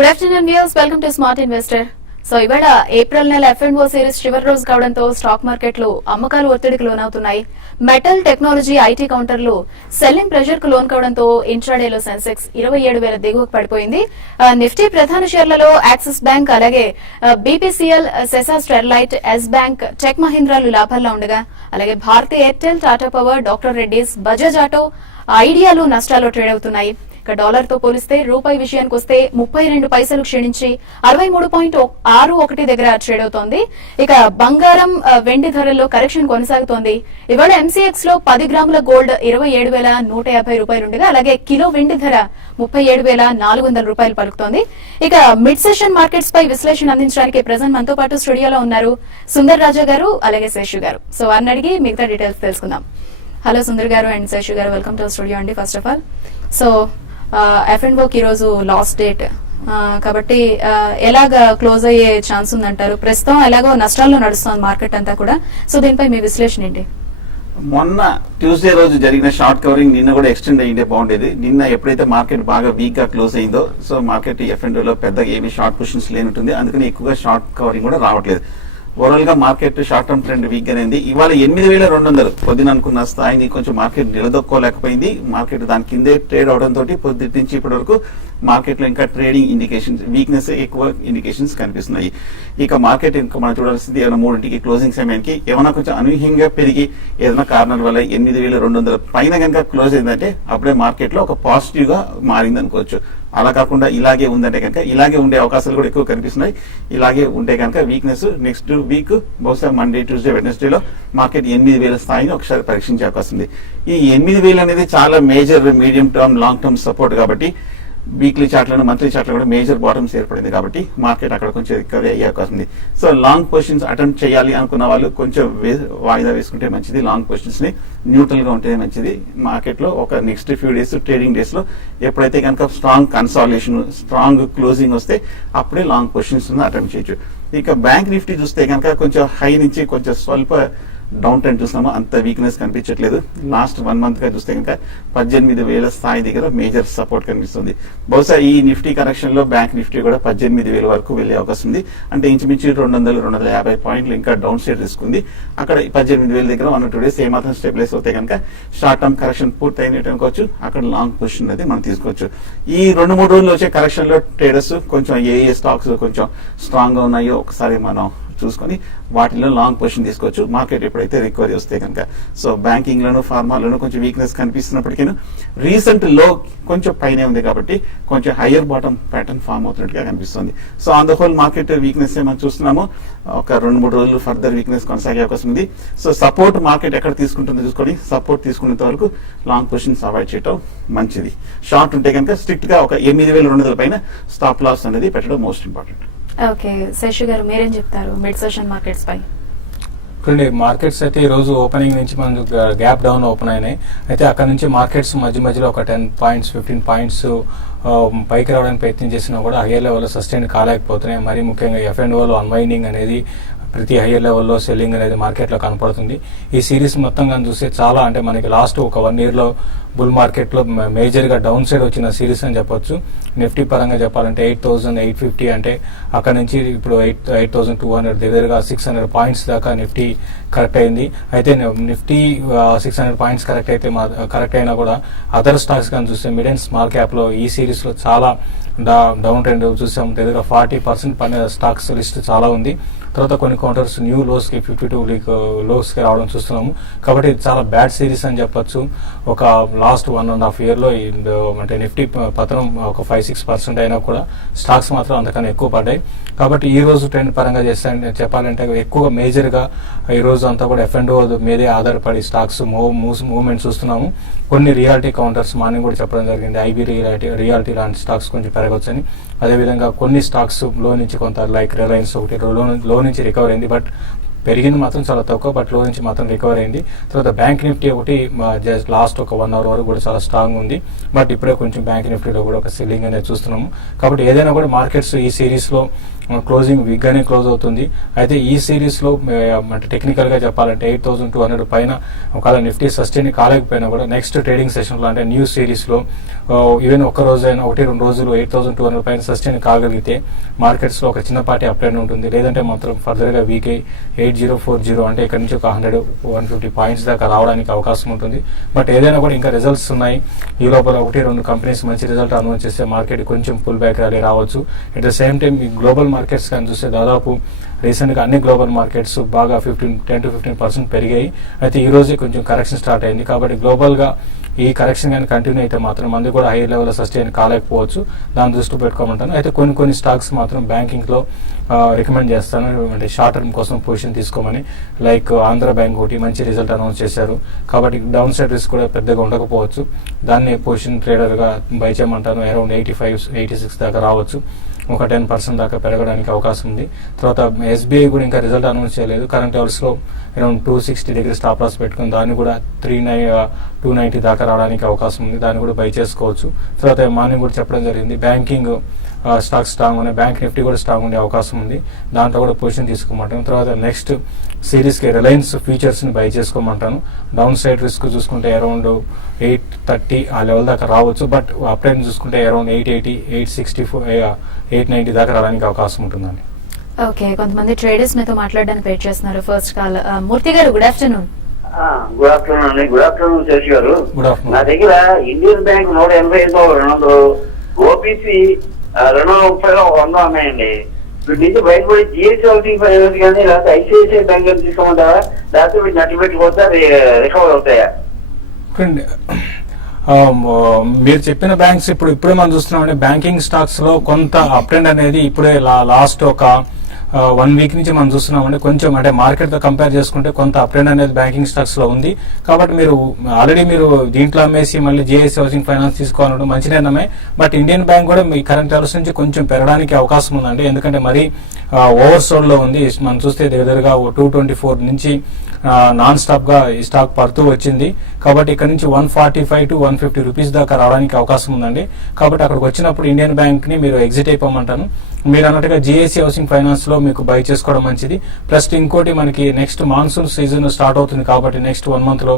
Good afternoon viewers, welcome to smart investor. So ఇవాళ April నెల F&O series చివరి రోజు కావడంతో స్టాక్ మార్కెట్లు అమ్మకాలు ఒత్తిడికి లోనవుతున్నాయి. మెటల్, టెక్నాలజీ, ఐటీ కౌంటర్లు సెల్లింగ్ ప్రెషర్ కు లోన్ కావడంతో ఇంట్రాడేలో సెన్సెక్స్ 27,000 దిగువకు పడిపోయింది. నిఫ్టీ ప్రధాన షేర్లలో యాక్సిస్ బ్యాంక్, అలాగే BPCL, Sesa Sterlite, Yes Bank, Tech మహీంద్రాలు లాభాల్లో ఉండగా, అలాగే Bharti Airtel, Tata power, doctor Reddy's, Bajaj auto, ఐడియాలు నష్టాల్లో ట్రేడ్ అవుతున్నాయి. ఇక డాలర్ తో పోలిస్తే రూపాయి విషయానికి వస్తే 32 పైసలు క్షీణించి 63.61 దగ్గర ట్రేడ్ అవుతోంది. ఇక బంగారం, వెండి ధరల్లో కరెక్షన్ కొనసాగుతోంది. ఇవాళ ఎంసీఎక్స్ లో 10 గ్రాముల గోల్డ్ 27,150 రూపాయలు ఉండగా, అలాగే కిలో వెండి ధర 37,400 రూపాయలు పలుకుతోంది. ఇక మిడ్ సెషన్ మార్కెట్స్ పై విశ్లేషణ అందించడానికి ప్రెజెంట్ మనతో పాటు స్టూడియోలో ఉన్నారు సుందర్ రాజా గారు, అలాగే శేషు గారు. సో వారిని అడిగి మిగతా డీటెయిల్స్ తెలుసుకుందాం. హలో సుందర్ గారు అండ్ శేషు గారు, వెల్కమ్ టు స్టూడియో అండి. First of all, so F&O కి రోజు లాస్ట్ డేట్ కాబట్టి ఎలాగా క్లోజ్ అయ్యే ఛాన్స్ ఉందంటారు? ప్రస్తుతం ఎలాగో నష్టాల్లో నడుస్తుంది మార్కెట్ అంతా కూడా. సో దీనిపై మీ విశ్లేషణ ఏంటి? మొన్న ట్యూస్డే రోజు జరిగిన షార్ట్ కవరింగ్ నిన్న కూడా ఎక్స్టెండ్ అయ్యింటే బాగుండేది. నిన్న ఎప్పుడైతే మార్కెట్ బాగా వీక్ గా క్లోజ్ అయిందో, సో మార్కెట్ F&O లో పెద్దగా ఏమి షార్ట్ పొజిషన్స్ లేనుంటుంది. అందుకని ఎక్కువగా షార్ట్ కవరింగ్ కూడా రావట్లేదు. ఓవరాల్ గా market short term trend week గానే ఉంది. ఇవాళ 8,200 పొద్దున అనుకున్న స్థాయిని కొంచెం మార్కెట్ నిలదొక్కోలేకపోయింది. మార్కెట్ దాని కిందే ట్రేడ్ అవడంతో పొద్దుటి నుంచి ఇప్పటి వరకు మార్కెట్ లో ఇంకా ట్రేడింగ్ ఇండికేషన్స్, వీక్నెస్ ఎక్కువ ఇండికేషన్స్ కనిపిస్తున్నాయి. ఇక మార్కెట్ ఇంకా మనం చూడాల్సింది ఏమైనా 3ంటికి క్లోజింగ్ సమయానికి ఏమైనా కొంచెం అనూహ్యంగా పెరిగి ఏదైనా కారణాల వల్ల 8,200 పైన కనుక క్లోజ్ అయిందంటే అప్పుడే మార్కెట్ లో ఒక పాజిటివ్ గా మారింది అనుకోవచ్చు. అలా కాకుండా ఇలాగే ఉందంటే కనుక ఇలాగే ఉండే అవకాశాలు కూడా ఎక్కువ కనిపిస్తున్నాయి. ఇలాగే ఉంటే కనుక వీక్నెస్ నెక్స్ట్ వీక్ బహుశా మండే, ట్యూస్డే, వెడ్నెస్డే లో మార్కెట్ 8,000 స్థాయిని ఒకసారి పరీక్షించే అవకాశం ఉంది. ఈ 8,000 అనేది చాలా major medium term, long term support కాబట్టి వీక్లీ చార్ట్లను, మంత్లీ చార్ట్లు కూడా మేజర్ బాటమ్స్ ఏర్పడింది కాబట్టి మార్కెట్ అక్కడ కొంచెం రికవరీ అయ్యే అవకాశం ఉంది. సో లాంగ్ పొజిషన్స్ అటెంప్ట్ చేయాలి అనుకున్న వాళ్ళు కొంచెం వాయిదా వేసుకుంటే మంచిది. లాంగ్ పొజిషన్స్ ని న్యూట్రల్ గా ఉంటే మంచిది. మార్కెట్ లో ఒక next few days trading days లో ఎప్పుడైతే కనుక స్ట్రాంగ్ కన్సాలిడేషన్, స్ట్రాంగ్ క్లోజింగ్ వస్తే అప్పుడే లాంగ్ పొజిషన్స్ అటెంప్ట్ చేయొచ్చు. ఇక బ్యాంక్ నిఫ్టీ చూస్తే కనుక కొంచెం హై నుంచి కొంచెం స్వల్ప డౌన్ ట్రెండ్ చూస్తున్నాము. అంత వీక్నెస్ కనిపించట్లేదు. లాస్ట్ 1 మంత్ గా చూస్తే కనుక 18,000 స్థాయి దగ్గర మేజర్ సపోర్ట్ కనిపిస్తుంది. బహుశా ఈ నిఫ్టీ కరెక్షన్ లో బ్యాంక్ నిఫ్టీ కూడా 18,000 వరకు వెళ్లే అవకాశం ఉంది. అంటే ఇంచుమించు 200-250 పాయింట్లు ఇంకా డౌన్ సైడ్ రిస్క్ ఉంది. అక్కడ 18,000 దగ్గర 1-2 డేస్ ఏమాత్రం స్టెబిలైజ్ అవుతే కనుక షార్ట్ టర్మ్ కరెక్షన్ పూర్తి అయినట్టు అనుకోవచ్చు. అక్కడ లాంగ్ పొజిషన్ అయితే మనం తీసుకోవచ్చు. ఈ 2-3 రోజులు వచ్చే కరెక్షన్ లో ట్రేడర్స్ కొంచెం ఏ స్టాక్స్ కొంచెం స్ట్రాంగ్ గా ఉన్నాయో ఒకసారి మనం చూసుకొని వాటిలో లాంగ్ పొజిషన్ తీసుకోవచ్చు. మార్కెట్ ఎప్పుడైతే రికవరీ వస్తే కనుక. సో బ్యాంకింగ్ లోను, ఫార్మాలోను కొంచెం వీక్నెస్ కనిపిస్తున్నప్పటికీ రీసెంట్ లో కొంచెం పైనే ఉంది కాబట్టి కొంచెం హయ్యర్ బాటమ్ ప్యాటర్న్ ఫామ్ అవుతున్నట్టుగా కనిపిస్తుంది. So on the whole market weakness మనం చూస్తున్నాము. ఒక 2-3 రోజులు ఫర్దర్ వీక్నెస్ కొనసాగే అవకాశం ఉంది. సో సపోర్ట్ మార్కెట్ ఎక్కడ తీసుకుంటుందో చూసుకొని సపోర్ట్ తీసుకునేంత వరకు లాంగ్ పొజిషన్స్ అవాయిడ్ చేయడం మంచిది. షార్ట్ ఉంటే కనుక స్ట్రిక్ట్ గా ఒక 8,200 పైన స్టాప్ లాస్ అనేది పెట్టడం మోస్ట్ ఇంపార్టెంట్. ఓకే, శేషు గారు మీరేం చెప్తారు మిడ్ సెషన్ మార్కెట్స్ పై? చూడండి, మార్కెట్స్ అయితే ఈ రోజు ఓపెనింగ్ నుంచి మనకు గ్యాప్ డౌన్ ఓపెన్ అయినాయి. అయితే అక్కడ నుంచి మార్కెట్స్ మధ్యలో ఒక 10 పాయింట్స్ 15 పాయింట్స్ పైకి రావడానికి ప్రయత్నం చేసినా కూడా హైయర్ లెవెల్లో సస్టైన్ కాలేకపోతున్నాయి. మరీ ముఖ్యంగా F&Oలో అన్వైండింగ్ అనేది ప్రతి హైయర్ లెవెల్లో సెల్లింగ్ అనేది మార్కెట్లో కనపడుతుంది. ఈ సిరీస్ మొత్తం కానీ చూస్తే చాలా, అంటే మనకి లాస్ట్ ఒక 1 year లో బుల్ మార్కెట్లో మేజర్గా డౌన్ సైడ్ వచ్చిన సిరీస్ అని చెప్పొచ్చు. నిఫ్టీ పరంగా చెప్పాలంటే 8,850, అంటే అక్కడ నుంచి ఇప్పుడు 8,200 దగ్గరగా 600 పాయింట్స్ దాకా నిఫ్టీ కరెక్ట్ అయింది. అయితే నిఫ్టీ 600 పాయింట్స్ కరెక్ట్ అయినా కూడా అదర్ స్టాక్స్ కానీ చూస్తే మిడ్ అండ్ స్మాల్ క్యాప్లో ఈ సిరీస్లో చాలా డౌన్ ట్రెండ్ చూసాం. దగ్గర 40% పైన స్టాక్స్ లిస్ట్ చాలా ఉంది. తర్వాత కొన్ని కౌంటర్స్ న్యూ లోస్కి 52 లోస్కి రావడం చూస్తున్నాము. కాబట్టి ఇది చాలా బ్యాడ్ సిరీస్ అని చెప్పొచ్చు. ఒక లాస్ట్ 1.5 year లో అంటే నిఫ్టీ పతనం ఒక 5-6% అయినా కూడా స్టాక్స్ మాత్రం అంతకన్నా ఎక్కువ పడ్డాయి. కాబట్టి ఈ రోజు ట్రెండ్ పరంగా చెప్పాలంటే ఎక్కువగా మేజర్గా ఈ రోజు అంతా కూడా F&O మీదే ఆధారపడి స్టాక్స్ మూవ్మెంట్ చూస్తున్నాము. కొన్ని రియాలిటీ కౌంటర్స్ మార్నింగ్ కూడా చెప్పడం జరిగింది. ఐబీ రియాలిటీ లాంటి స్టాక్స్ కొంచెం పెరగొచ్చని. అదేవిధంగా కొన్ని స్టాక్స్ లో నుంచి కొంత లైక్ రిలయన్స్ ఒకటి లో నుంచి రికవర్ అయింది. బట్ పెరిగింది మాత్రం చాలా తక్కువ, బట్ లో నుంచి మాత్రం రికవర్ అయింది. తర్వాత బ్యాంక్ నిఫ్టీ ఒకటి జస్ట్ లాస్ట్ ఒక 1 అవర్ వరకు కూడా చాలా స్ట్రాంగ్ ఉంది, బట్ ఇప్పుడే కొంచెం బ్యాంక్ నిఫ్టీలో కూడా ఒక సెల్లింగ్ అనేది చూస్తున్నాము. కాబట్టి ఏదైనా కూడా మార్కెట్స్ ఈ సిరీస్లో క్లోజింగ్ వీక్ గానే క్లోజ్ అవుతుంది. అయితే ఈ సిరీస్ లో అంటే టెక్నికల్ గా చెప్పాలంటే 8,200 పైన ఒకవేళ నిఫ్టీ సస్టైన్ కాలేకపోయినా కూడా నెక్స్ట్ ట్రేడింగ్ సెషన్ లో అంటే న్యూ సిరీస్ లో ఈవెన్ ఒక రోజైనా 1-2 రోజులు 8,200 పైన సస్టైన్ కాగలిగితే మార్కెట్స్ లో ఒక చిన్నపాటి అప్ ట్రెండ్ ఉంటుంది. లేదంటే మాత్రం ఫర్దర్ గా వీక్ 8040 అంటే ఇక్కడ నుంచి ఒక 100-150 పాయింట్స్ దాకా రావడానికి అవకాశం ఉంటుంది. బట్ ఏదైనా కూడా ఇంకా రిజల్ట్స్ ఉన్నాయి. ఈ లోపల 1-2 కంపెనీస్ మంచి రిజల్ట్ అనౌన్స్ చేస్తే మార్కెట్ కొంచెం పుల్ బ్యాక్ ర్యాలీ రావచ్చు. అట్ ద సేమ్ టైం ఈ గ్లోబల్ మార్కెట్స్ కానీ చూస్తే దాదాపు రీసెంట్ గా అన్ని గ్లోబల్ మార్కెట్స్ బాగా 10-15% పెరిగాయి. అయితే ఈ రోజే కొంచెం కరెక్షన్ స్టార్ట్ అయింది. కాబట్టి గ్లోబల్ గా ఈ కరెక్షన్ కానీ కంటిన్యూ అయితే మాత్రం మంది కూడా హై లెవెల్ సస్టైన్ కాలేకపోవచ్చు. దాన్ని దృష్టి పెట్టుకోమంటాను. అయితే కొన్ని స్టాక్స్ మాత్రం బ్యాంకింగ్ లో రికమెండ్ చేస్తాను, అంటే షార్ట్ టర్మ్ కోసం పొజిషన్ తీసుకోమని. లైక్ ఆంధ్ర బ్యాంక్ ఒకటి మంచి రిజల్ట్ అనౌన్స్ చేశారు, కాబట్టి డౌన్ సైడ్ రిస్క్ కూడా పెద్దగా ఉండకపోవచ్చు. దాన్ని పొజిషన్ ట్రేడర్ గా బై చేయమంటాను. అరౌండ్ 85-86 దాకా రావచ్చు, ఒక 10% దాకా పెరగడానికి అవకాశం ఉంది. తర్వాత ఎస్బీఐ కూడా ఇంకా రిజల్ట్ అనౌన్స్ చేయలేదు. కరెంట్ లెవెల్స్ లో అరౌండ్ 260 దగ్గర స్టాప్ లాస్ పెట్టుకుని దాన్ని కూడా 290 దాకా రావడానికి అవకాశం ఉంది. దాన్ని కూడా బై చేసుకోవచ్చు. తర్వాత మార్నింగ్ కూడా చెప్పడం జరిగింది బ్యాంకింగ్ స్టాక్స్ స్ట్రాంగ్ ఉన్నాయి, బ్యాంక్ నిఫ్టీ కూడా స్ట్రాంగ్ ఉండే అవకాశం ఉంది. దాంట్లో కూడా పొజిషన్ తీసుకోమంటాను. తర్వాత నెక్స్ట్ సిరీస్ కి రిలయన్స్ ఫ్యూచర్స్ ని బై చేసుకోమంటాను. డౌన్ సైడ్ రిస్క్ చూసుకుంటే అరౌండ్ 830 ఆ లెవెల్ దాకా రావచ్చు, బట్ అప్ ట్రెండ్ చూసుకుంటే అరౌండ్ 880, 864, 890 దాకా రావడానికి అవకాశం ఉంటుందండి. ఓకే, కొంతమంది ట్రేడర్స్ మీతో మాట్లాడడానికి వెయిట్ చేస్తున్నారు. ఫస్ట్ కాల్ మూర్తి గారు, గుడ్ ఆఫ్టర్నూన్. గుడ్ ఆఫ్టర్నూన్ అండి. గుడ్ ఆఫ్టర్నూన్ శశి గారు. Good afternoon. నా దగ్గర ఇండియన్ బ్యాంక్ 185,200, ఓబీసీ 230 100 ఉన్నాయండి. వీటి నుంచి బయటపడి జిఎస్టీ హౌసింగ్ ఫైనాన్స్ కానీ లేకపోతే ఐసిఐసిఐ బ్యాంక్ కానీ తీసుకోమంటారా, లేకపోతే వీటిని అట్లు పెట్టుకోవచ్చా, రికవర్ అవుతాయా? మీరు చెప్పిన బ్యాంక్స్ ఇప్పుడే మనం చూస్తున్నాం అంటే బ్యాంకింగ్ స్టాక్స్ లో కొంత అప్ ట్రెండ్ అనేది ఇప్పుడే లాస్ట్ ఒక 1 వీక్ నుంచి మనం చూస్తున్నామంటే కొంచెం అంటే మార్కెట్ తో కంపేర్ చేసుకుంటే కొంత అప్ ట్రెండ్ అనేది బ్యాంకింగ్ స్టాక్స్ లో ఉంది. కాబట్టి మీరు ఆల్రెడీ దీంట్లో అమ్మేసి మళ్ళీ జిఎస్టీ హౌసింగ్ ఫైనాన్స్ తీసుకోవాలంటే మంచి నిర్ణయమే. బట్ ఇండియన్ బ్యాంక్ కూడా మీ కరెంట్ లెవెల్స్ నుంచి కొంచెం పెరగడానికి అవకాశం ఉందండి. ఎందుకంటే మరి ఓవర్ సోల్డ్ లో ఉంది. మనం చూస్తే దగ్గరగా 224 నుంచి నాన్ స్టాప్ గా ఈ స్టాక్ పడుతూ వచ్చింది. కాబట్టి ఇక్కడ నుంచి 145-150 రూపీస్ దాకా రావడానికి అవకాశం ఉందండి. కాబట్టి అక్కడికి వచ్చినప్పుడు ఇండియన్ బ్యాంక్ ని మీరు ఎగ్జిట్ అయిపోమంటాను. మీరు అన్నట్టుగా జిఎస్సీ హౌసింగ్ ఫైనాన్స్ లో మీకు బై చేసుకోవడం మంచిది. ప్లస్ ఇంకోటి మనకి నెక్స్ట్ మాన్సూన్ సీజన్ స్టార్ట్ అవుతుంది కాబట్టి నెక్స్ట్ 1 మంత్ లో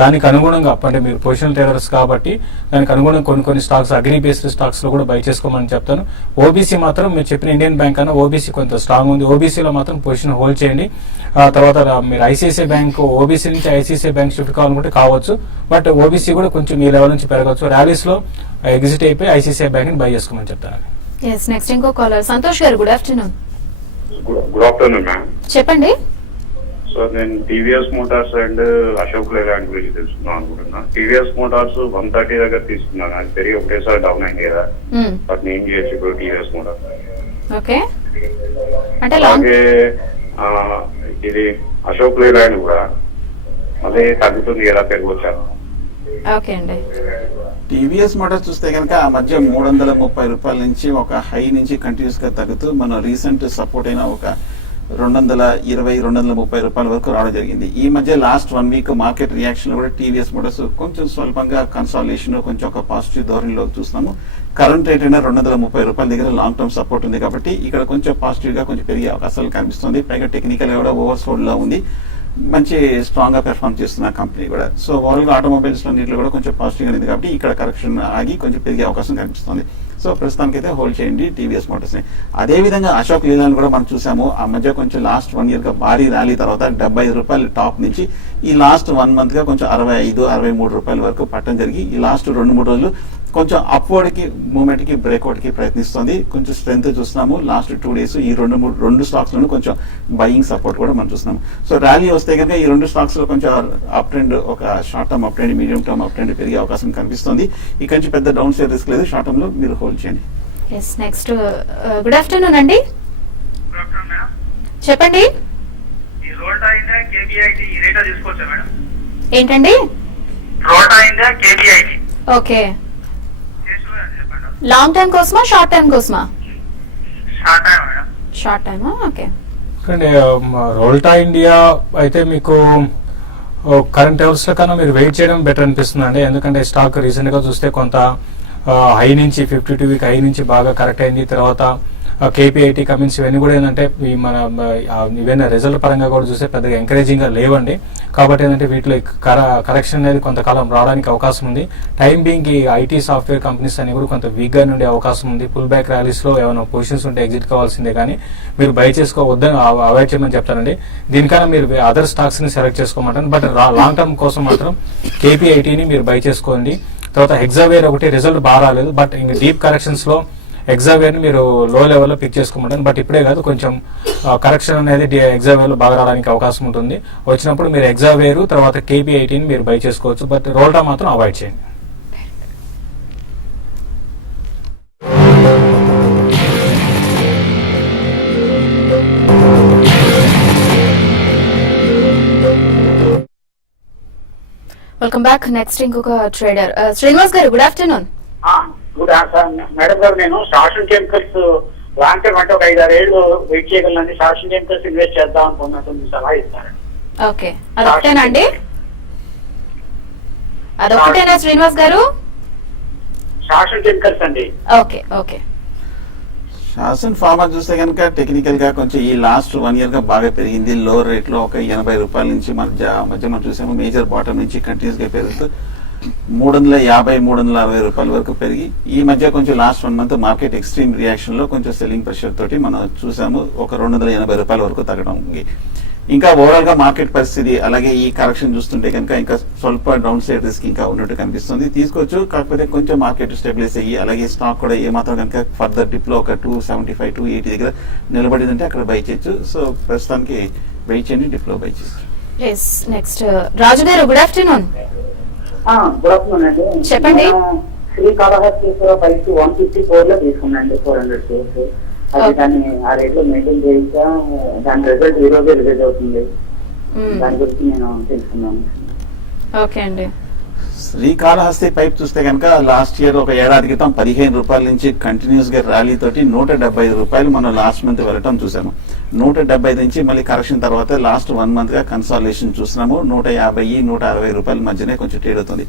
దానికి అనుగుణంగా అంటే మీరు పొజిషనల్ ట్రేడర్స్ కాబట్టి దానికి అనుగుణంగా కొన్ని స్టాక్స్ అగ్రి బేస్డ్ స్టాక్స్ లో కూడా బై చేసుకోమని చెప్తాను. ఓబీసీ మాత్రం మీరు చెప్పిన ఇండియన్ బ్యాంక్ అన్న ఓబీసీ కొంత స్ట్రాంగ్ ఉంది. ఓబీసీలో మాత్రం పొజిషన్ హోల్డ్ చేయండి. తర్వాత మీరు ఐసిఐసిఐ బ్యాంక్ ఓబీసీ నుంచి ఐసిఐసిఐ బ్యాంక్ షిఫ్ట్ కావాలనుకుంటే కావచ్చు, బట్ ఓబీసీ కూడా కొంచెం ఈ లెవెల్ నుంచి పెరగవచ్చు. ర్యాలీస్ లో ఎగ్జిట్ అయిపోయి ఐసిఐసిఐ బ్యాంక్ ని బై చేసుకోమని చెప్తాను. ఎస్, నెక్స్ట్ ఇంకో కాలర్ సంతోష్ గారు, good afternoon. Good afternoon ma'am. చెప్పండి. సో నేను TVS Motors and Ashok Leyland గురించి తెలుసుకుందాం అనుకుంటున్నా. టీవీఎస్ మోటార్స్ 130 దగ్గర తీసుకున్నాను, అది పెరిగి ఒకటేసారి డౌన్ అయింది కదా, బట్ నేను చేయొచ్చు ఇప్పుడు టీవీఎస్ మోటార్స్. ఓకే, అంటే అలాగే ఇది అశోక్ లేలాండ్ కూడా అదే తగ్గుతుంది కదా, పెరగొచ్చా? ఓకే అండి. టీవీఎస్ మోటార్స్ చూస్తే కనుక ఆ మధ్య 330 రూపాయల నుంచి ఒక హై నుంచి కంటిన్యూస్ గా తగ్గుతూ మన రీసెంట్ సపోర్ట్ అయిన ఒక 220-230 రూపాయల వరకు రావడం జరిగింది. ఈ మధ్య లాస్ట్ 1 వీక్ మార్కెట్ రియాక్షన్ లో కూడా టీవీఎస్ మోటార్స్ కొంచెం స్వల్పంగా కన్సాలిడేషన్ కొంచెం ఒక పాజిటివ్ ధోరణిలో చూస్తున్నాము. కరెంట్ రేట్ అయినా 230 రూపాయల దగ్గర లాంగ్ టర్మ్ సపోర్ట్ ఉంది కాబట్టి ఇక్కడ కొంచెం పాజిటివ్ గా కొంచెం పెరిగే అవకాశాలు కనిపిస్తుంది. పైగా టెక్నికల్ కూడా ఓవర్ సోల్డ్ లో ఉంది, మంచి స్ట్రాంగ్ గా పెర్ఫార్మ్ చేస్తున్న కంపెనీ కూడా. సో ఓవరాల్ గా ఆటోమొబైల్స్ లో నీటిలో కూడా కొంచెం పాజిటివ్ అనేది కాబట్టి ఇక్కడ కరెక్షన్ ఆగి కొంచెం పెరిగే అవకాశం కనిపిస్తుంది. సో ప్రస్తుతానికి అయితే హోల్డ్ చేయండి టీవీఎస్ మోటార్స్ ని. అదే విధంగా అశోక్ లేలాండ్ కూడా మనం చూసాము. ఆ మధ్య కొంచెం లాస్ట్ 1 year గా భారీ ర్యాలీ తర్వాత 75 రూపాయలు టాప్ నుంచి ఈ లాస్ట్ 1 month గా కొంచెం 65-63 రూపాయల వరకు పట్టడం జరిగి ఈ లాస్ట్ 2-3 రోజులు కొంచెం అప్వర్డ్ కి మూవ్మెంట్ కి బ్రేక్అవుట్ కి ప్రయత్నిస్తుంది. కొంచెం స్ట్రెంత్ చూస్తున్నాము లాస్ట్ 2 days. ఈ రెండు స్టాక్స్ లోనూ కొంచెం బయింగ్ సపోర్ట్ కూడా మనం చూస్తున్నాము. సో ర్యాలీ వస్తే కనుక ఈ 2 స్టాక్స్ లో కొంచెం అప్ ట్రెండ్, ఒక short term up trend, medium term up trend పెరిగే అవకాశం కనిపిస్తుంది. ఇక నుంచి పెద్ద డౌన్ సైడ్ రిస్క్ లేదు, షార్ట్ టర్మ్ లో మీరు హోల్డ్ చేయండి. ఎస్, నెక్స్ట్ గుడ్ ఆఫ్టర్నూన్ అండి. చెప్పండి. ఏంటండి? ఓకే, లాంగ్ టైం కోసమా షార్ట్ టైం కోసమా? షార్ట్ టైమా? ఓకే. కానీ రోల్టా ఇండియా అయితే మీకు కరెంట్ లెవెల్స్ లో కన్నా మీరు వెయిట్ చేయడం బెటర్ అనిపిస్తుంది అండి. ఎందుకంటే స్టాక్ రీసెంట్ గా చూస్తే కొంత హై నుంచి 52 వీక్ హై నుంచి బాగా కరెక్ట్ అయింది. తర్వాత కేపీఐటీ కమిన్స్ ఇవన్నీ కూడా ఏంటంటే ఈ మన ఇవన్నీ రిజల్ట్ పరంగా కూడా చూస్తే పెద్దగా ఎంకరేజింగ్ గా లేవండి. కాబట్టి ఏంటంటే వీటిలో కరెక్షన్ అనేది కొంతకాలం రావడానికి అవకాశం ఉంది. టైం బీయింగ్ ఈ ఐటీ సాఫ్ట్వేర్ కంపెనీస్ అన్ని కూడా కొంత వీక్ గా ఉండే అవకాశం ఉంది. పుల్ బ్యాక్ ర్యాలీస్ లో ఏమైనా పొజిషన్స్ ఉంటే ఎగ్జిట్ కావాల్సిందే, కానీ మీరు బై చేసుకోవద్దని అవాయిడ్ చేయమని చెప్తానండి. దీనికన్నా మీరు అదర్ స్టాక్స్ ని సెలెక్ట్ చేసుకోమంటాను. బట్ లాంగ్ టర్మ్ కోసం మాత్రం కేపీఐటీని మీరు బై చేసుకోండి. తర్వాత హెగ్జావేర్ ఒకటి రిజల్ట్ బాగా రాలేదు, బట్ ఇంకా డీప్ కరెక్షన్స్ లో ఎగ్జావేర్ ని మీరు లో లెవెల్లో పిక్ చేసుకోమంటాను. బట్ ఇప్పుడే కాదు, కొంచెం కరెక్షన్ అనేది ఎగ్జావేర్ లో బాగా రావడానికి అవకాశం ఉంటుంది. వచ్చినప్పుడు మీరు ఎగ్జావేర్ తర్వాత కేపీఐటీని మీరు బై చేసుకోవచ్చు. బట్ రోల్టా మాత్రం అవాయిడ్ చేయండి. Welcome back. నెక్స్ట్ ఇంకొక ట్రేడర్ శ్రీనివాస్ గారు, good afternoon. Good afternoon madam గారు. నేను శాసన్ కెమికల్స్ లాంగ్ టర్మ్ అంటే ఒక 5-6 ఏళ్ళు వెయిట్ చేయగలనండి. శాసన్ కెమికల్స్ ఇన్వెస్ట్ చేద్దాం అనుకున్నట్టు సలహా ఇస్తారండి. ఓకే, అదొకటేనండి? అదొకటేనా శ్రీనివాస్ గారు? శాసన్ కెమికల్స్ అండి. Okay okay. శాసన్ ఫార్మా చూస్తే కనుక టెక్నికల్ గా కొంచెం ఈ లాస్ట్ 1 year గా బాగా పెరిగింది. లోవర్ రేట్ లో ఒక 80 రూపాయల నుంచి మధ్య మనం చూసాము. మేజర్ బాటమ్ నుంచి కంటిన్యూస్ గా పెరుగుతూ 350, 360 రూపాయల వరకు పెరిగి ఈ మధ్య కొంచెం last 1 month market extreme reaction లో కొంచెం సెల్లింగ్ ప్రెషర్ తోటి మనం చూసాము ఒక 280 రూపాయల వరకు తగ్గడం. ఇంకా ఓవరాల్ గా మార్కెట్ పరిస్థితి అలాగే ఈ కరెక్షన్ చూస్తుంటే కనుక ఇంకా స్వల్ప డౌన్ సైడ్ రిస్క్ ఇంకా ఉన్నట్టు కనిపిస్తుంది. తీసుకోవచ్చు, కాకపోతే కొంచెం మార్కెట్ స్టెబిలైజ్ అయ్యి అలాగే స్టాక్ కూడా ఏమాత్రం కనుక ఫర్దర్ డిప్ లో ఒక 275, 280 దగ్గర నిలబడిందంటే అక్కడ బై చేయొచ్చు. సో ప్రస్తుతానికి బై చేయండి, డిప్ లో బై చేయొచ్చు. ఎస్, నెక్స్ట్ రాజు గారు, గుడ్ ఆఫ్టర్నూన్. గుడ్ ఆఫ్టర్నూన్ అండి. చెప్పండి. శ్రీకాళహస్తి 154 లో తీసుకున్నాండి 400 షేర్స్. అది దాన్ని ఆ రేట్ లో మెయింటైన్ చేయొచ్చా? దాని రిజల్ట్ ఈ రోజే రిలీజ్ అవుతుంది. దాని గురించి నేను తెలుసుకున్నాను. ఓకే అండి. శ్రీకాళహస్తి పైప్ చూస్తే కనుక లాస్ట్ ఇయర్ ఒక ఏడాది క్రితం 15 రూపాయల నుంచి కంటిన్యూస్ గా ర్యాలీ తోటి 175 రూపాయలు మనం లాస్ట్ మంత్ వెళ్ళటం చూసాము. 170 నుంచి మళ్ళీ కరెక్షన్ తర్వాత లాస్ట్ 1 month గా కన్సాలిడేషన్ చూస్తున్నాము. 150, 160 రూపాయల మధ్యనే కొంచెం ట్రేడ్ అవుతుంది.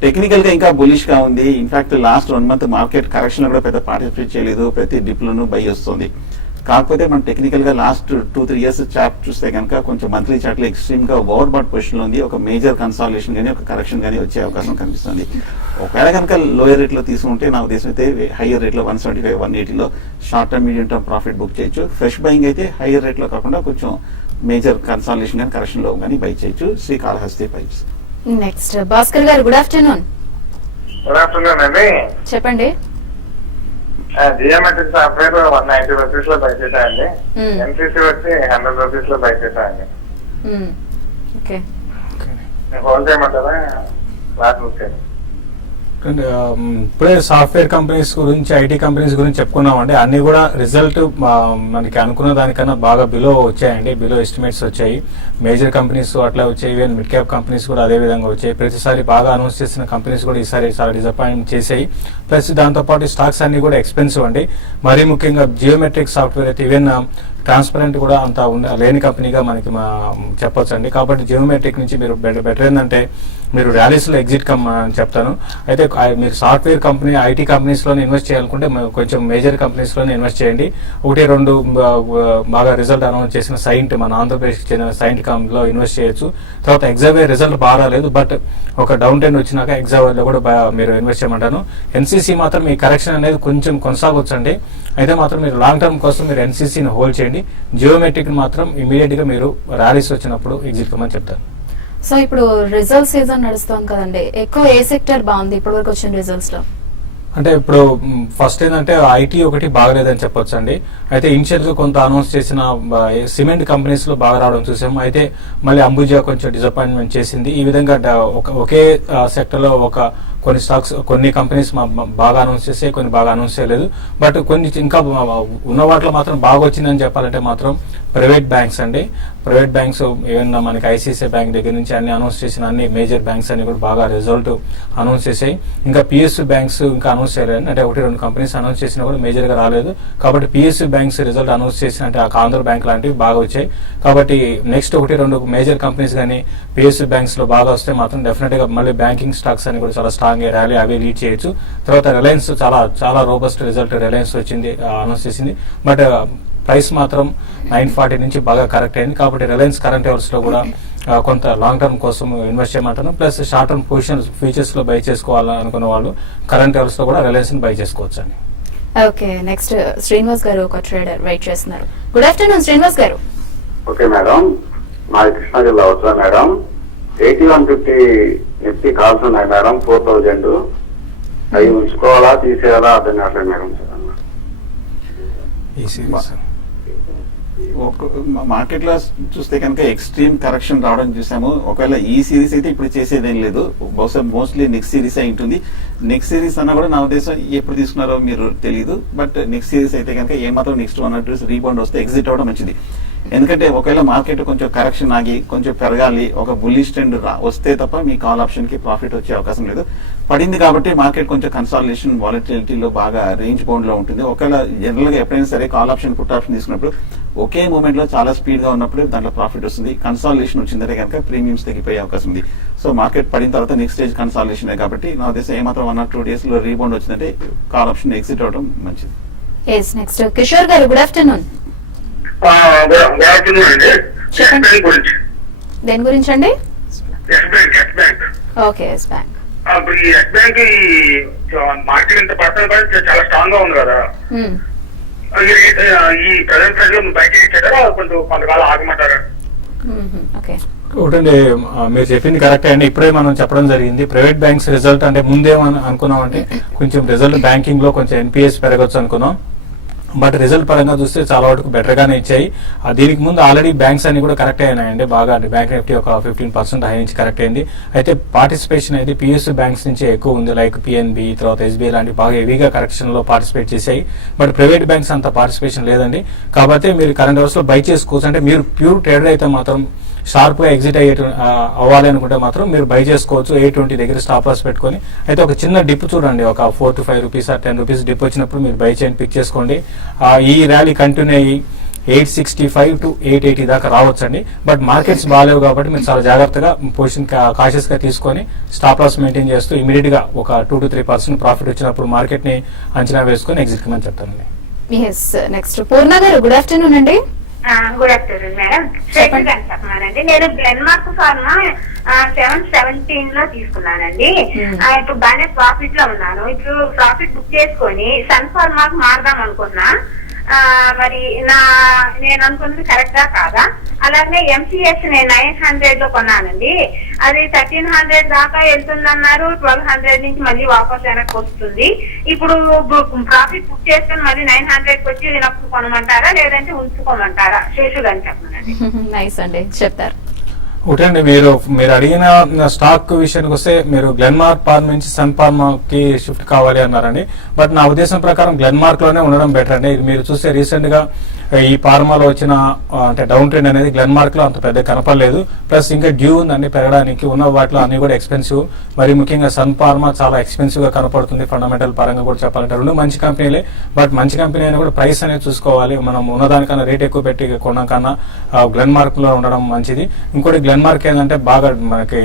టెక్నికల్ గా ఇంకా బులిష్ గా ఉంది. In fact last 1 month market correction లో కూడా పెద్ద పార్టిసిపేట్ చేయలేదు, ప్రతి డిప్ లోనూ బై వస్తుంది. కాకపోతే మనం టెక్నికల్ గా లాస్ట్ 2-3 years చార్ట్ చూస్తే కనుక కొంచెం మంత్లీ చార్ట్ లో ఎక్స్ట్రీమ్ గా ఓవర్ బాట్ పొజిషన్ లో ఉంది. ఒక మేజర్ కన్సాలిడేషన్ గానీ ఒక కరెక్షన్ గానీ వచ్చే అవకాశం కనిపిస్తుంది. ఒకవేళ కనుక లోయర్ రేట్ లో తీసుకుంటే నా ఉద్దేశం అయితే హైయర్ రేట్ లో 175, 180 లో short term, medium term profit book చేయొచ్చు. ఫ్రెష్ బయింగ్ అయితే హైయర్ రేట్ లో కాకుండా కొంచెం మేజర్ కన్సాలిడేషన్ గానీ కరెక్షన్ లో కానీ బై చేయొచ్చు. శ్రీకాళహస్తి పైప్స్. నెక్స్ట్ భాస్కర్ గారు, గుడ్ ఆఫ్టర్నూన్. గుడ్ ఆఫ్టర్నూన్ అండి. చెప్పండి. జియోమెట్రిక్ సాఫ్ట్వేర్ 190 రూపీస్ లో బై చేశాయండి. ఎన్సీసీ వచ్చి 100 రూపీస్ లో బై చేశాయండి. ఓకే, హోల్డ్ చేయమంటారా? క్లాస్ బుక్ చేయండి. ఇప్పుడే సాఫ్ట్వేర్ కంపెనీస్ గురించి, ఐటీ కంపెనీస్ గురించి చెప్పుకున్నామండి. అన్ని కూడా రిజల్ట్ మనకి అనుకున్న దానికన్నా బాగా బిలో వచ్చాయండి, బిలో ఎస్టిమేట్స్ వచ్చాయి. మేజర్ కంపెనీస్ అట్లా వచ్చాయి, ఈవెన్ మిడ్ క్యాప్ కంపెనీస్ కూడా అదే విధంగా వచ్చాయి. ప్రతిసారి బాగా అనౌన్స్ చేసిన కంపెనీస్ కూడా ఈసారి చాలా డిసప్పాయింట్ చేసాయి. ప్లస్ దాంతోపాటు స్టాక్స్ అన్ని కూడా ఎక్స్పెన్సివ్ అండి. మరీ ముఖ్యంగా జియోమెట్రిక్ సాఫ్ట్వేర్ అయితే ఈవెన్ ట్రాన్స్పరెంట్ కూడా అంత లేని కంపెనీగా మనకి చెప్పొచ్చు అండి. కాబట్టి జియోమెట్రిక్ నుంచి మీరు బెటర్ ఏంటంటే మీరు ర్యాలీస్ లో ఎగ్జిట్ చెప్తాను. అయితే మీరు సాఫ్ట్వేర్ కంపెనీ, ఐటీ కంపెనీస్ లోనే ఇన్వెస్ట్ చేయాలనుకుంటే కొంచెం మేజర్ కంపెనీస్ లోనే ఇన్వెస్ట్ చేయండి. 1-2 బాగా రిజల్ట్ అనౌన్స్ చేసిన సైంట్, మన ఆంధ్రప్రదేశ్ చెందిన సైంట్ కంపెనీలో ఇన్వెస్ట్ చేయొచ్చు. తర్వాత ఎగ్జావేర్ రిజల్ట్ బాగా రాలేదు, బట్ ఒక డౌన్ ట్రెండ్ వచ్చినాక ఎగ్జావేర్ లో కూడా మీరు ఇన్వెస్ట్ చేయమంటాను. ఎన్సీసీ మాత్రం మీ కరెక్షన్ అనేది కొంచెం కొనసాగొచ్చండి. అయితే మాత్రం మీరు లాంగ్ టర్మ్ కోసం మీరు ఎన్సీసీని హోల్డ్ చేయండి. జియోమెట్రిక్ మాత్రం ఇమీడియట్ గా మీరు ర్యాలీస్ వచ్చినప్పుడు ఎగ్జిట్ కమని చెప్తాను. సో ఇప్పుడు రిజల్ట్ సీజన్ నడుస్తుంది కదండి, ఎక్కువ ఏ సెక్టర్ బాగుంది ఇప్పటి వరకు వచ్చిన రిజల్ట్స్ లో? అంటే ఇప్పుడు ఫస్ట్ ఏంటంటే ఐటీ ఒకటి బాగలేదని చెప్పొచ్చు అండి. అయితే ఇనిషియల్ గా కొంత అనౌన్స్ చేసిన సిమెంట్ కంపెనీస్ లో బాగా రావడం చూసాము. అయితే మళ్ళీ అంబుజా కొంచెం డిసప్పాయింట్మెంట్ చేసింది. ఈ విధంగా ఒకే సెక్టర్ లో ఒక కొన్ని స్టాక్స్ కొన్ని కంపెనీస్ బాగా అనౌన్స్ చేస్తే కొన్ని బాగా అనౌన్స్ చేయలేదు. బట్ కొన్ని ఇంకా ఉన్న వాటిలో మాత్రం బాగా వచ్చిందని చెప్పాలంటే మాత్రం ప్రైవేట్ బ్యాంక్స్ అండి. ప్రైవేట్ బ్యాంక్స్ ఈవెన్ మనకి ఐసిఐసిఐ బ్యాంక్ దగ్గర నుంచి అన్ని అనౌన్స్ చేసిన అన్ని మేజర్ బ్యాంక్స్ అన్ని కూడా బాగా రిజల్ట్ అనౌన్స్ చేసాయి. ఇంకా పిఎస్యూ బ్యాంక్స్ ఇంకా అనౌన్స్ చేయలేదు, అంటే 1-2 కంపెనీస్ అనౌన్స్ చేసినా కూడా మేజర్ గా రాలేదు. కాబట్టి పిఎస్యూ బ్యాంక్స్ రిజల్ట్ అనౌన్స్ చేసిన అంటే ఆంధ్ర బ్యాంక్ లాంటివి బాగా వచ్చాయి. కాబట్టి నెక్స్ట్ 1-2 మేజర్ కంపెనీస్ కానీ పిఎస్యూ బ్యాంక్స్ లో బాగా వస్తే మాత్రం డెఫినెట్ గా మళ్ళీ బ్యాంకింగ్ స్టాక్స్ అని కూడా చాలా స్ట్రాంగ్ గా ర్యాలీ అవి లీడ్ చేయొచ్చు. తర్వాత రిలయన్స్ చాలా రోబస్ట్ రిజల్ట్ రిలయన్స్ వచ్చింది, అనౌన్స్ చేసింది. బట్ ప్రైస్ మాత్రం 940 నుంచి బాగా కరెక్ట్ అయింది. కాబట్టి రిలయన్స్ కరెంట్ లెవెల్స్ లో కూడా కొంత లాంగ్ టర్మ్ కోసం ఇన్వెస్ట్ చేయమంటాను. Plus short term position futures లో బై చేసుకోవాలనుకున్న వాళ్ళు కరెంట్ లెవెల్స్ లో కూడా రిలయన్స్ ని బై చేసుకోవచ్చు అండి. ఓకే, నెక్స్ట్ శ్రీనివాస్ గారు ఒక ట్రేడర్ వెయిట్ చేస్తున్నారు. గుడ్ ఆఫ్టర్నూన్ శ్రీనివాస్ గారు. ఓకే మేడం, మాది కృష్ణా జిల్లా వచ్చా మేడం. 8150 నిఫ్టీ కాల్స్ ఉన్నాయి మేడం, 4000. అవి ఉంచుకోవాలా తీసేయాలా అర్థం కావట్లేదు మేడం. ఈ సిరీస్ మార్కెట్ లో చూస్తే కనుక ఎక్స్ట్రీమ్ కరెక్షన్ రావడం చూసాము. ఒకవేళ ఈ సిరీస్ అయితే ఇప్పుడు చేసేదేం లేదు, బహుశా మోస్ట్లీ నెక్స్ట్ సిరీస్ అయి ఉంటుంది. నెక్స్ట్ సిరీస్ అన్నా కూడా నా ఉద్దేశం ఎప్పుడు తీసుకున్నారో మీరు తెలియదు. బట్ నెక్స్ట్ సిరీస్ అయితే కనుక ఏమాత్రం నెక్స్ట్ 1 or 2 రీబౌండ్ వస్తే ఎగ్జిట్ అవ్వడం మంచిది. ఎందుకంటే ఒకవేళ మార్కెట్ కొంచెం కరెక్షన్ ఆగి కొంచెం పెరగాలి, ఒక బుల్లిష్ ట్రెండ్ వస్తే తప్ప మీ కాల్ ఆప్షన్ కి ప్రాఫిట్ వచ్చే అవకాశం లేదు. పడింది కాబట్టి మార్కెట్ కొంచెం కన్సాలిడేషన్ వాలటిలిటీలో బాగా రేంజ్ బౌండ్ లో ఉంటుంది. ఒకవేళ జనరల్ గా ఎప్పుడైనా సరే కాల్ ఆప్షన్ పుట్ ఆప్షన్ తీసుకున్నప్పుడు ఒకే మూమెంట్ లో చాలా స్పీడ్ గా ఉన్నప్పుడు దాంట్లో ప్రాఫిట్ వస్తుంది. కన్సాలిడేషన్ వచ్చిందంటే కనుక ప్రీమియమ్స్ తగ్గిపోయే అవకాశం ఉంది. సో మార్కెట్ పడిన తర్వాత నెక్స్ట్ స్టేజ్ కన్సాలిడేషన్ కాబట్టి నా ఉద్దేశం ఏమాత్రం 1 or 2 days లో రీబౌండ్ వచ్చిందంటే కాల్ ఆప్షన్ ఎగ్జిట్ అవడం మంచిది. నెక్స్ట్ కిషోర్ గారు, గుడ్ ఆఫ్టర్నూన్. చెప్పండి, దేని గురించి అండి? Okay, Yes Bank. ఇప్పుడు ఈ ఎస్ బ్యాంక్ మార్కెట్ ఇంత పర్సెంట్ చాలా స్ట్రాంగ్ గా ఉంది కదా, ఈ ప్రజెంట్ ప్రైస్ లో బయటకి ఇచ్చారా కొంతకాలం ఆగమంటారా? ఓకే, ఒకటండి, మీరు చెప్పింది కరెక్ట్ అండి. ఇప్పుడే మనం చెప్పడం జరిగింది ప్రైవేట్ బ్యాంక్స్ రిజల్ట్ అంటే ముందేమని అనుకున్నాం అంటే కొంచెం రిజల్ట్ బ్యాంకింగ్ లో కొంచెం ఎన్పిఎస్ పెరగచ్చు అనుకున్నాం. బట్ రిజల్ట్ పరంగా చూస్తే చాలా వరకు బెటర్ గానే ఇచ్చాయి. దీనికి ముందు ఆల్రెడీ బ్యాంక్స్ అన్ని కూడా కరెక్ట్ అయినాయండి బాగా. బ్యాంక్ నిఫ్టీ ఒక 15% హై నుంచి కరెక్ట్ అయింది. అయితే పార్టిసిపేషన్ అయితే పిఎస్యూ బ్యాంక్స్ నుంచి ఎక్కువ ఉంది, లైక్ పిఎన్బి తర్వాత ఎస్బీఐ లాంటి బాగా హెవీగా కరెక్షన్ లో పార్టిసిపేట్ చేశాయి. బట్ ప్రైవేట్ బ్యాంక్స్ అంత పార్టిసిపేషన్ లేదండి. కాబట్టి మీరు కరెంట్ అవర్స్ లో బై చేసుకోవచ్చు. అంటే మీరు ప్యూర్ ట్రేడర్ అయితే మాత్రం షార్ప్ గా ఎగ్జిట్ అవ్వాలి అనుకుంటే మాత్రం మీరు బై చేసుకోవచ్చు. 820 దగ్గర స్టాప్ లాస్ పెట్టుకొని. అయితే ఒక చిన్న డిప్ చూడండి, ఒక 4 to 5 rupees or 10 rupees dip వచ్చినప్పుడు మీరు బై చేయండి, పిక్ చేసుకోండి. ఈ ర్యాలీ కంటిన్యూ అయ్యి 865 to 880 దాకా రావచ్చండి. బట్ మార్కెట్స్ బాగాలేవు కాబట్టి మీరు చాలా జాగ్రత్తగా పొజిషన్ కాషియస్ గా తీసుకొని స్టాప్ లాస్ మెయింటైన్ చేస్తూ ఇమీడియట్ గా ఒక 2 to 3% ప్రాఫిట్ వచ్చినప్పుడు మార్కెట్ ని అంచనా వేసుకొని ఎగ్జిట్ కమని చెప్తానండి. Next Purna garu, good afternoon అండి. Good afternoon madam. చెప్పన్నానండి, నేను గ్లెన్మార్క్ ఫార్మా 717 లో తీసుకున్నానండి. ఇప్పుడు బాగానే ప్రాఫిట్ లో ఉన్నాను. ఇప్పుడు ప్రాఫిట్ బుక్ చేసుకొని సన్ ఫార్మాకు మారదాం అనుకున్నా. మరి నేను అనుకున్నది కరెక్టా కాదా? అలాగే ఎంసీఎస్ నేను 900 లో కొన్నానండి. అది 1300 దాకా వెళ్తుందన్నారు. 1200 నుంచి మళ్ళీ వాపస్ వెనక్కి వస్తుంది. ఇప్పుడు ప్రాఫిట్ బుక్ చేసుకుని మళ్ళీ 900 కి వచ్చి వెనక్కి కొనమంటారా లేదంటే ఉంచుకోమంటారా? శేషుడు అని చెప్పనండి. నైస్ అండి, చెప్తారు. ఒకటండి, మీరు అడిగిన స్టాక్ విషయానికి వస్తే మీరు గ్లెన్మార్క్ ఫార్మా నుంచి సన్ ఫార్మాకి షిఫ్ట్ కావాలి అన్నారండి. బట్ నా ఉద్దేశం ప్రకారం గ్లెన్మార్క్ లోనే ఉండడం బెటర్ అండి. మీరు చూస్తే రీసెంట్ గా ఈ ఫార్మాలో వచ్చిన అంటే డౌన్ ట్రెండ్ అనేది గ్లెన్మార్క్ లో అంత పెద్ద కనపడలేదు. ప్లస్ ఇంకా డ్యూ ఉందండి పెరగడానికి. ఉన్న వాటిలో అన్ని కూడా ఎక్స్పెన్సివ్. మరి ముఖ్యంగా సన్ ఫార్మా చాలా ఎక్స్పెన్సివ్ గా కనపడుతుంది. ఫండమెంటల్ పరంగా కూడా చెప్పాలంటే రెండు మంచి కంపెనీలే. బట్ మంచి కంపెనీ అయినా కూడా ప్రైస్ అనేది చూసుకోవాలి. మనం ఉన్నదానికన్నా రేట్ ఎక్కువ పెట్టి కొనడం కన్నా గ్లెన్మార్క్ లో ఉండడం మంచిది. ఇంకోటి గ్లెన్మార్క్ ఏంటంటే బాగా మనకి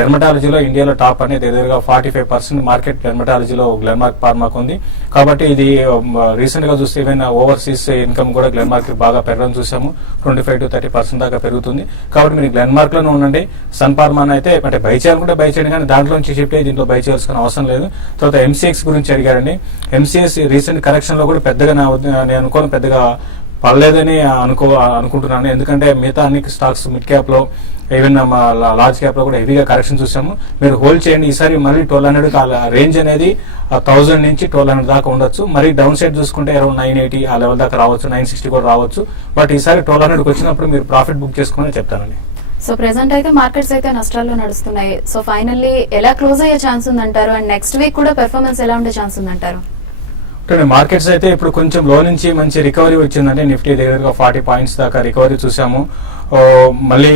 డెర్మటాలజీలో ఇండియాలో టాప్ అనేది ఎదురుగా 45% మార్కెట్ డెర్మటాలజీలో గ్లెన్మార్క్ ఫార్మాకు ఉంది. కాబట్టి ఇది రీసెంట్ గా చూస్తే ఈవెన్ ఓవర్సీస్ ఇన్కమ్ కూడా గ్లెన్మార్క్ బాగా పెరగడం చూసాము. 25 to 30% దాకా పెరుగుతుంది. కాబట్టి మీరు గ్లెన్మార్క్ లోనే ఉండండి. సన్ ఫార్మాన్ అయితే అంటే బై చేయాలనుకుంటే బై చేయండి, కానీ దాంట్లో నుంచి షిఫ్ట్ అయ్యి దీంట్లో బై చేయాల్సిన అవసరం లేదు. తర్వాత ఎంసీఎక్స్ గురించి అడిగారండి. ఎంసీఎక్స్ రీసెంట్ కరెక్షన్ లో కూడా పెద్దగా నేను అనుకోను పెద్దగా పడలేదని అనుకుంటున్నాను. ఎందుకంటే మిగతా అన్ని స్టాక్స్ మిడ్ క్యాప్ లో ఈవెన్ లార్జ్ క్యాప్ లో కూడా హెవీగా కరెక్షన్ చూసాము. మీరు హోల్డ్ చేయండి. ఈసారి మళ్ళీ 1200 రేంజ్ అనేది 1000 నుంచి 1200 దాకా ఉండొచ్చు. మరి డౌన్ సైడ్ చూసుకుంటే అరౌండ్ 980 ఆ లెవెల్ దాకా రావచ్చు, 960 కూడా రావచ్చు. బట్ ఈసారి 1200కి వచ్చినప్పుడు మీరు ప్రాఫిట్ బుక్ చేసుకోమని చెప్తానండి. సో ప్రెసెంట్ అయితే మార్కెట్స్ అయితే నష్టాల్లో నడుస్తున్నాయి. సో ఫైనల్లీ ఎలా క్లోజ్ అయ్యే ఛాన్స్ ఉందంటారు? అండ్ నెక్స్ట్ వీక్ కూడా పెర్ఫార్మెన్స్ ఎలా ఉండే ఛాన్స్ ఉందంటారు? మార్కెట్స్ అయితే ఇప్పుడు కొంచెం లో నుంచి మంచి రికవరీ వచ్చిందంటే నిఫ్టీ దగ్గరగా 40 పాయింట్స్ దాకా రికవరీ చూసాము. మళ్ళీ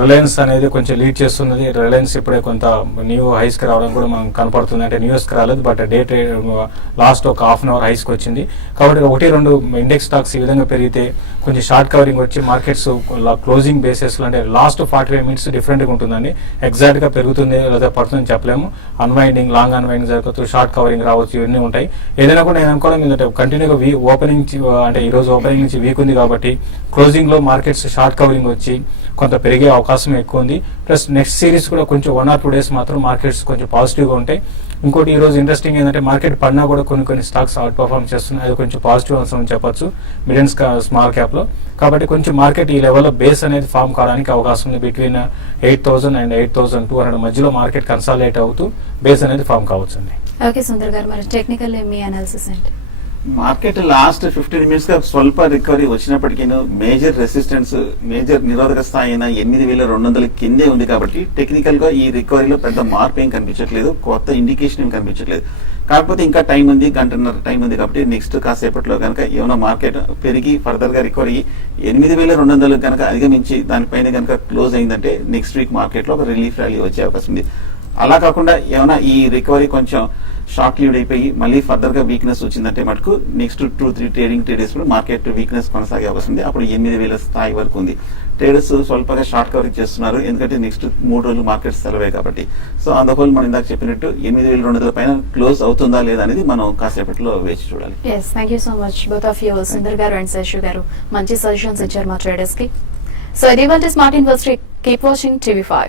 రిలయన్స్ అనేది కొంచెం లీడ్ చేస్తున్నది. రిలయన్స్ ఇప్పుడే కొంత న్యూ హైస్ కి రావడం కూడా మనకు కనపడుతుంది. అంటే న్యూస్ కి రాలేదు, బట్ డే ట్రేడ్ లాస్ట్ ఒక హాఫ్ అన్ అవర్ హైస్ కి వచ్చింది. కాబట్టి 1-2 ఇండెక్స్ స్టాక్స్ ఈ విధంగా పెరిగితే కొంచెం షార్ట్ కవరింగ్ వచ్చి మార్కెట్స్ క్లోజింగ్ బేసిస్ లో అంటే లాస్ట్ 45 మినిట్స్ డిఫరెంట్ గా ఉంటుందండి. ఎగ్జాక్ట్ గా పెరుగుతుంది లేదా పడుతుందని చెప్పలేము. అన్వైండింగ్, లాంగ్ అన్వైండింగ్ జరుగుతూ షార్ట్ కవరింగ్ రావచ్చు, ఇవన్నీ ఉంటాయి. ఏదైనా కూడా నేను అనుకోవడం ఏంటంటే కంటిన్యూగా ఓపెనింగ్ అంటే ఈ రోజు ఓపెనింగ్ నుంచి వీక్ ఉంది కాబట్టి క్లోజింగ్ లో మార్కెట్స్ షార్ట్ కవరింగ్ వచ్చి కొంత పెరిగే అవకాశం ఎక్కువ ఉంది. ప్లస్ నెక్స్ట్ సిరీస్ కూడా కొంచెం 1 or 2 డేస్ మాత్రం మార్కెట్స్ కొంచెం పాజిటివ్ గా ఉంటాయి. ఇంకోటి ఈ రోజు ఇంట్రెస్టింగ్ ఏంటంటే మార్కెట్ పడినా కూడా కొన్ని స్టాక్స్ అవుట్ పర్ఫార్మ్ చేస్తున్నాయి. అది కొంచెం పాజిటివ్ అంశం చెప్పొచ్చు మిడ్ అండ్ స్మాల్ క్యాప్ లో. కాబట్టి కొంచెం మార్కెట్ ఈ లెవెల్లో బేస్ అనేది ఫామ్ కావడానికి అవకాశం ఉంది. బిట్వీన్ 8,000 and 8,200 మధ్యలో మార్కెట్ కన్సాలిడేట్ అవుతూ బేస్ అనేది ఫామ్ కావచ్చు అండి. ఓకే సుందర్ గారు, మరి టెక్నికల్ మీ అనాలిసిస్ ఏంటి? మార్కెట్ లాస్ట్ 15 మినిట్స్ గా స్వల్ప రికవరీ వచ్చినప్పటికీ మేజర్ రెసిస్టెన్స్, మేజర్ నిరోధక స్థాయి అయిన 8,200 కిందే ఉంది. కాబట్టి టెక్నికల్ గా ఈ రికవరీలో పెద్ద మార్పు ఏం కనిపించట్లేదు, కొత్త ఇండికేషన్ ఏం కనిపించట్లేదు. కాకపోతే ఇంకా టైం ఉంది, గంటన్నర టైం ఉంది. కాబట్టి నెక్స్ట్ కాసేపట్లో కనుక ఏమైనా మార్కెట్ పెరిగి ఫర్దర్ గా రికవరీ 8,200 కనుక అధిగమించి దానిపైన కనుక క్లోజ్ అయిందంటే నెక్స్ట్ వీక్ మార్కెట్ లో ఒక రిలీఫ్ ర్యాలీ వచ్చే అవకాశం ఉంది. అలా కాకుండా ఏమైనా ఈ రికవరీ కొంచెం షార్ట్ లీడ్ అయిపోయి మళ్ళీ ఫర్దర్ గా వీక్నెస్ వచ్చిందంటే మటుకు నెక్స్ట్ 2-3 ట్రేడింగ్ డేస్ కూడా మార్కెట్ వీక్నెస్ కొనసాగే అవకాశం ఉంది. అప్పుడు 8,000 స్థాయి వరకు ఉంది. ట్రేడర్స్ స్వల్పగా షార్ట్ కవరింగ్ చేస్తున్నారు, ఎందుకంటే నెక్స్ట్ 3 రోజులు మార్కెట్ సెలవే కాబట్టి. సో అందువల్ల మనం ఇందాక చెప్పినట్టు 8,200 పైన క్లోజ్ అవుతుందా లేదా అనేది మనం కాసేపట్లో వేచి చూడాలి. Thank you so much both of you, Sundar గారు అండ్ శేషు గారు. మంచి సజెషన్స్ ఇచ్చారు మా ట్రేడర్స్ కి. సో ఇది smart investor. Keep watching TV5.